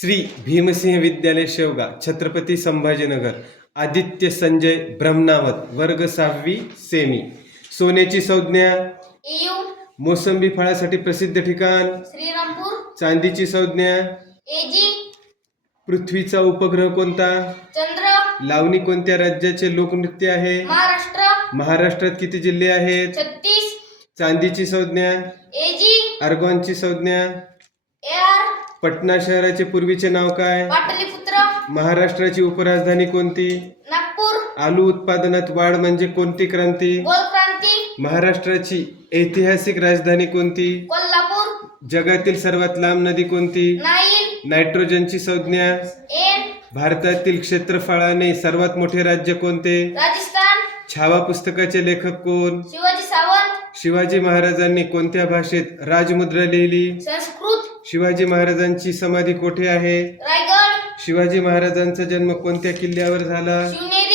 श्री भीमसिंह विद्यालय शेवगा छत्रपती संभाजीनगर आदित्य संजय ब्रह्मनावत वर्ग सहावी सेमी. सोन्याची संज्ञा? एयू. मोसंबी फळासाठी प्रसिद्ध ठिकाण? श्रीरामपूर. चांदीची संज्ञा? एजी. पृथ्वीचा उपग्रह कोणता? चंद्र. लावणी कोणत्या राज्याचे लोकनृत्य आहे? महाराष्ट्र. महाराष्ट्रात किती जिल्हे आहेत? छत्तीस. चांदीची संज्ञा? एजी. आर्गॉनची संज्ञा? पटना शहराचे पूर्वीचे नाव काय? पाटलीपुत्र. महाराष्ट्राची उपराजधानी कोणती? नागपूर. आलू उत्पादनात वाढ म्हणजे कोणती क्रांती? गोल क्रांती. महाराष्ट्राची ऐतिहासिक राजधानी कोणती? कोल्हापूर. जगातील सर्वात लांब नदी कोणती? नाईल. नायट्रोजनची संज्ञा? एन. भारतातील क्षेत्रफळाने सर्वात मोठे राज्य कोणते? राजस्थान. छावा पुस्तकाचे लेखक कोण? शिवाजी सावंत. शिवाजी महाराजांनी कोणत्या भाषेत राजमुद्रा लिहिली? संस्कृत. शिवाजी महाराजांची समाधी कोठे आहे? रायगड. शिवाजी महाराजांचा जन्म कोणत्या किल्ल्यावर झाला? शिवनेरी.